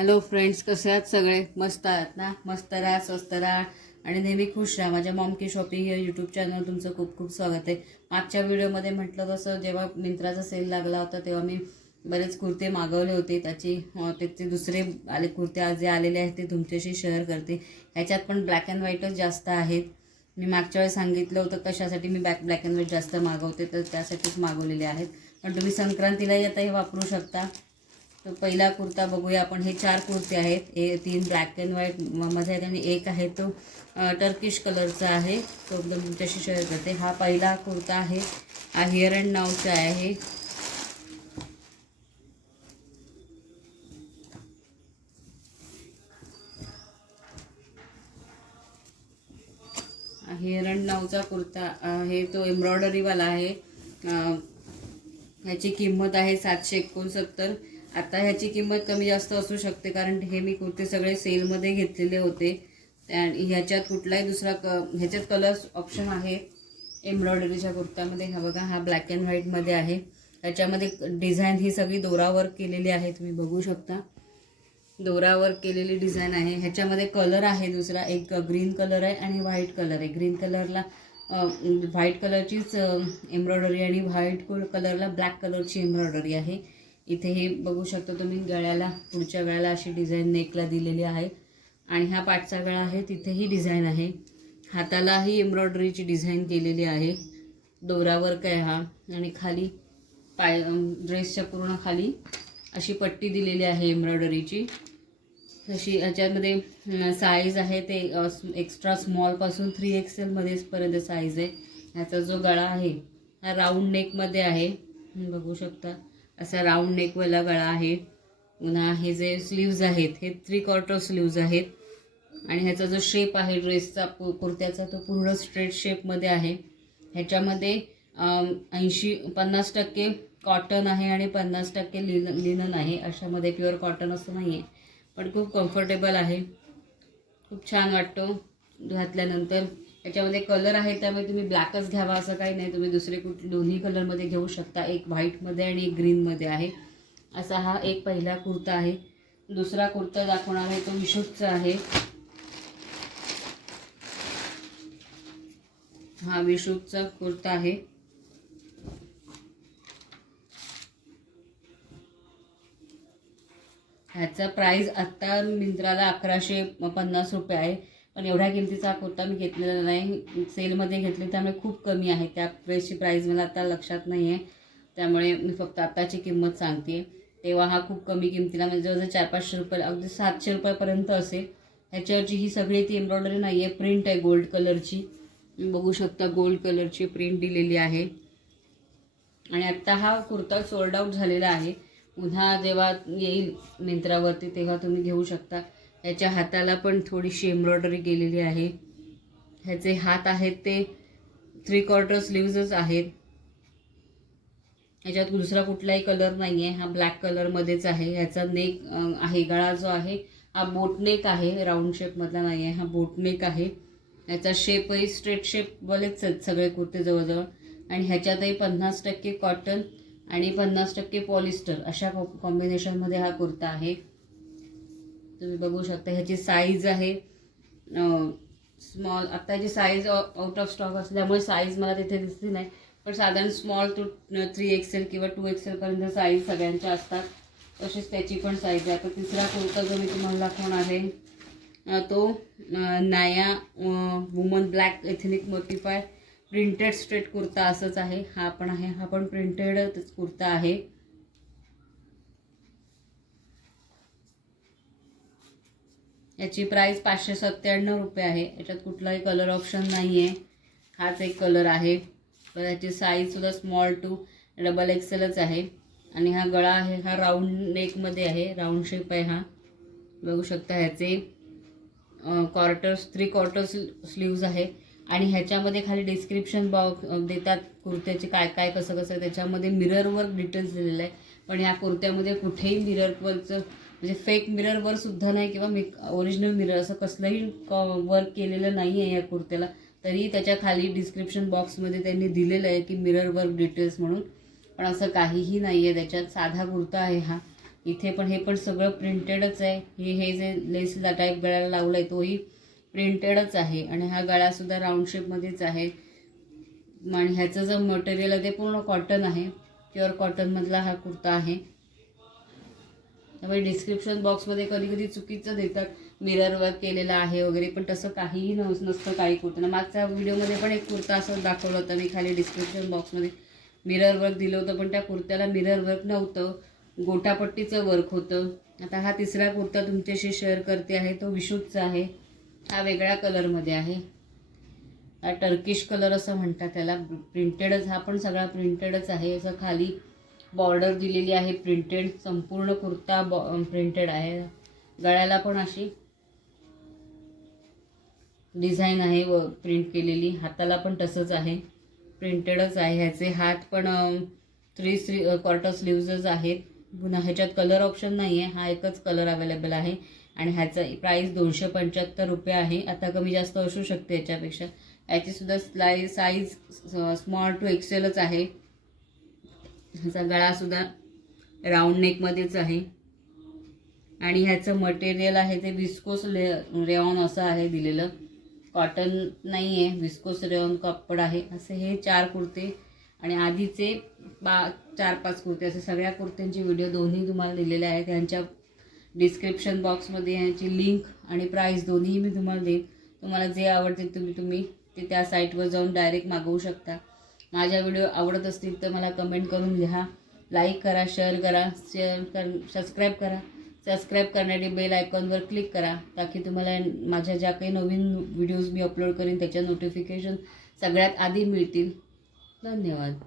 Hello friends, कसे आहात सगळे? मस्त आहात ना? मस्त राहा, स्वस्त राहा आणि नेहमी खुश राहा. माझ्या मॉम की शॉपिंग या यूट्यूब चॅनल तुमचं खूप खूप स्वागत आहे. मागच्या व्हिडिओमध्ये म्हटलं तसं जेव्हा मिंत्राचा सेल लागला होता तेव्हा मी बरेच कुर्ते मागवले होते. त्याचे दुसरे कुर्ते जे आलेले आहेत ते तुमच्याशी शेअर करते. ह्याच्यात पण ब्लॅक अँड व्हाईटच जास्त आहेत. मी मागच्या वेळेस सांगितलं होतं कशासाठी मी ब्लॅक अँड व्हाईट जास्त मागवते, तर त्यासाठीच मागवलेले आहेत. पण तुम्ही संक्रांतीलाही आता हे वापरू शकता. तो पहिला कुर्ता बघूया आपण. हे 4 कुर्ते आहेत. हे 3 ब्लॅक अँड व्हाईट मध्ये आहेत आणि एक आहे तो टर्किश कलरचा आहे. तो एकदम तुमच्याशी शेअर करते. हा पहिला कुर्ता आहे, हा हिअर अँड नावचा आहे. हिअर अँड नावचा कुर्ता आहे, तो एम्ब्रॉयडरीवाला आहे. ह्याची किंमत आहे 769. आता ह्याची किंमत कमी जास्त असू शकते, कारण हे मी कुर्ते सगळे सेलमध्ये घेतलेले होते. आणि ह्याच्यात कुठलाही दुसरा ह्याच्यात कलर्स ऑप्शन आहे एम्ब्रॉयडरीच्या कुर्त्यामध्ये. हा बघा, हा ब्लॅक अँड व्हाईटमध्ये आहे. ह्याच्यामध्ये डिझाईन ही सगळी दोरावर केलेली आहे, तुम्ही बघू शकता. दोरावर केलेली डिझाईन आहे. ह्याच्यामध्ये कलर आहे दुसरा, एक ग्रीन कलर आहे आणि व्हाईट कलर आहे. ग्रीन कलरला व्हाईट कलरचीच एम्ब्रॉयडरी आणि व्हाईट कलरला ब्लॅक कलरची एम्ब्रॉयडरी आहे. इथे हे बघू शकता तुम्ही. गळ्याला, पुढच्या गळ्याला अशी डिझाईन नेकला दिलेली आहे आणि हा पाठचा गळा आहे, तिथेही डिझाईन आहे. हातालाही एम्ब्रॉयडरीची डिझाईन केलेली आहे. दोरावर काय हा, आणि खाली ड्रेसच्या पूर्ण खाली अशी पट्टी दिलेली आहे एम्ब्रॉयडरीची. तशी ह्याच्यामध्ये साईज आहे ते एक्स्ट्रा स्मॉलपासून 3XL मध्येच पर्यंत साईज आहे. ह्याचा जो गळा आहे हा राऊंड नेकमध्ये आहे, बघू शकता. असा राऊंड नेकवाला गळा आहे. पुन्हा हे जे स्लीव्ज आहेत हे 3/4 स्लीव्ज आहेत. आणि ह्याचा जो शेप आहे ड्रेसचा कुर्त्याचा, तो पूर्ण स्ट्रेट शेपमध्ये आहे. ह्याच्यामध्ये 50% कॉटन आहे आणि 50% लिनन आहे. अशामध्ये प्युअर कॉटन असं नाही आहे, पण खूप कम्फर्टेबल आहे. खूप छान वाटतो घातल्यानंतर. याच्यामध्ये कलर आहे त्यामुळे तुम्ही ब्लॅकच घ्यावा असं काही नाही. तुम्ही दुसरे दोन्ही कलरमध्ये घेऊ शकता. एक व्हाईटमध्ये आणि एक ग्रीनमध्ये आहे. असा हा एक पहिला कुर्ता आहे. दुसरा कुर्ता दाखवणार आहे तो विशूचा आहे. हा विशूचा कुर्ता आहे. ह्याचा प्राईस आत्ता मिंत्राला 1150 रुपये आहे. पण एवढ्या किमतीचा कुर्ता मी घेतलेला नाही, सेलमध्ये घेतले त्यामुळे खूप कमी आहे. त्या ड्रेसची प्राईस मला आता लक्षात नाही आहे, त्यामुळे मी फक्त आत्ताची किंमत सांगते. तेव्हा हा खूप कमी किमतीला, म्हणजे जवळजवळ 400-500 रुपये, अगदी 700 रुपयापर्यंत असेल. ह्याच्यावरची ही सगळी ती एम्ब्रॉयडरी नाही आहे, प्रिंट आहे गोल्ड कलरची. बघू शकता, गोल्ड कलरची प्रिंट दिलेली आहे. आणि आत्ता हा कुर्ता सोल्ड आउट झालेला आहे. पुन्हा जेव्हा येईल मिंत्रावरती तेव्हा तुम्ही घेऊ शकता. ह्याच्या हाताला पण थोडीशी एम्ब्रॉयडरी केलेली आहे. ह्याचे हात आहेत ते 3/4 स्लीव्जच आहेत. ह्याच्यात दुसरा कुठलाही कलर नाही आहे. हा ब्लॅक कलरमध्येच आहे. ह्याचा नेक आहे, गळा जो आहे हा बोटनेक आहे, राऊंड शेपमधला नाही आहे, हा बोटनेक आहे. ह्याचा शेपही स्ट्रेट शेपवालेच आहेत सगळे कुर्ते जवळजवळ. आणि ह्याच्यातही 50% कॉटन आणि 50% पॉलिस्टर अशा कॉम्बिनेशनमध्ये हा कुर्ता आहे. तुम्ही बघू शकता. ह्याची साईज आहे स्मॉल. आता ह्याची साईज आउट ऑफ स्टॉक असल्यामुळे साईज मला तिथे दिसली नाही, पण साधारण स्मॉल टू 3XL किंवा 2XL पर्यंत साईज सगळ्यांच्या असतात. तशीच त्याची पण साईज आहे. आता तिसरा कुर्ता जो मी तुम्हाला दाखवणार आहे तो नाया woman black ethnic motifs printed straight kurta असंच आहे. हा पण आहे, हा पण प्रिंटेड कुर्ता आहे. याची प्राईस 597 रुपये आहे. याच्यात कुठलाही कलर ऑप्शन नाही आहे. हाच एक कलर आहे. तर याची साईजसुद्धा स्मॉल टू XXLच आहे. आणि हा गळा आहे हा राऊंड नेकमध्ये आहे, राऊंड शेप आहे हा, बघू शकता. ह्याचे 3/4 स्लीव्ज आहे. आणि ह्याच्यामध्ये खाली डिस्क्रिप्शन बॉक्स देतात कुर्त्याचे काय काय कसं कसं आहे. त्याच्यामध्ये मिरर वर्क डिटेल्स दिलेलं आहे. पण ह्या कुर्त्यामध्ये कुठेही मिरर वर्कचं, म्हणजे फेक मिरर वर्क सुद्धा नाही किंवा ओरिजिनल मिरर असं कसलंही वर्क केलेलं नाही आहे या कुर्त्याला. तरी त्याच्या खाली डिस्क्रिप्शन बॉक्समध्ये त्यांनी दिलेलं आहे की मिरर वर्क डिटेल्स म्हणून, पण असं काहीही नाही आहे त्याच्यात. साधा कुर्ता आहे हा. इथे पण हे पण सगळं प्रिंटेडच आहे. हे जे लेस टाईप गळ्याला लावलं आहे तोही प्रिंटेडच आहे आणि हा गळासुद्धा राऊंड शेपमध्येच आहे. आणि ह्याचं जे मटेरियल आहे ते पूर्ण कॉटन आहे, प्युअर कॉटनमधला हा कुर्ता आहे. त्यामुळे डिस्क्रिप्शन बॉक्समध्ये कधी कधी चुकीचं देतात, मिरर वर्क केलेला आहे वगैरे, पण तसं काहीही नसतं काही कुर्त्यांना. मागच्या व्हिडिओमध्ये पण एक कुर्ता असं दाखवलं होतं मी, खाली डिस्क्रिप्शन बॉक्समध्ये मिरर वर्क दिलं होतं, पण त्या कुर्त्याला मिरर वर्क नव्हतं, गोटापट्टीचं वर्क होतं. आता हा तिसरा कुर्ता तुमच्याशी शेअर करते आहे, तो विशूचा आहे. हा वेगळ्या कलरमध्ये आहे, हा टर्किश कलर असं म्हणतात त्याला. प्रिंटेडच, हा पण सगळा प्रिंटेडच आहे. असं खाली बॉर्डर दिलेली आहे प्रिंटेड, संपूर्ण कुर्ता प्रिंटेड आहे. गळ्याला पण अशी डिझाईन आहे व प्रिंट केलेली, हाताला पण तसंच आहे, प्रिंटेडच आहे. ह्याचे हात पण 3/4 स्लीव्हजच आहेत. पुन्हा ह्याच्यात कलर ऑप्शन नाही आहे, हा एकच कलर अवेलेबल आहे आणि ह्याचा प्राईस 275 रुपये आहे. आता कमी जास्त असू शकते याच्यापेक्षा. याचीसुद्धा साईज स्मॉल टू एक्सेलच आहे. ह्याचा गळासुद्धा राऊंड नेकमध्येच आहे आणि ह्याचं मटेरियल आहे ते विस्कोस रेऑन असं आहे दिलेलं, कॉटन नाही आहे, विस्कोस रेऑन कापड आहे. असे हे 4 कुर्ते आणि आधीचे 4-5 कुर्ते, असे सगळ्या कुर्त्यांचे व्हिडिओ दोन्ही तुम्हाला दिलेले आहेत. त्यांच्या डिस्क्रिप्शन बॉक्समध्ये यांची लिंक आणि प्राईस दोन्ही मी तुम्हाला देईन. तुम्हाला जे आवडतील तुम्ही ते त्या साईटवर जाऊन डायरेक्ट मागवू शकता. माझ्या व्हिडिओ आवडत असतील तर मला कमेंट करून लिहा, लाईक करा, शेअर करा, सबस्क्राईब करा. सबस्क्राईब करण्यासाठी बेल आयकॉनवर क्लिक करा, ताकी तुम्हाला माझ्या ज्या काही नवीन व्हिडिओज मी अपलोड करीन त्याच्या नोटिफिकेशन सगळ्यात आधी मिळतील. धन्यवाद.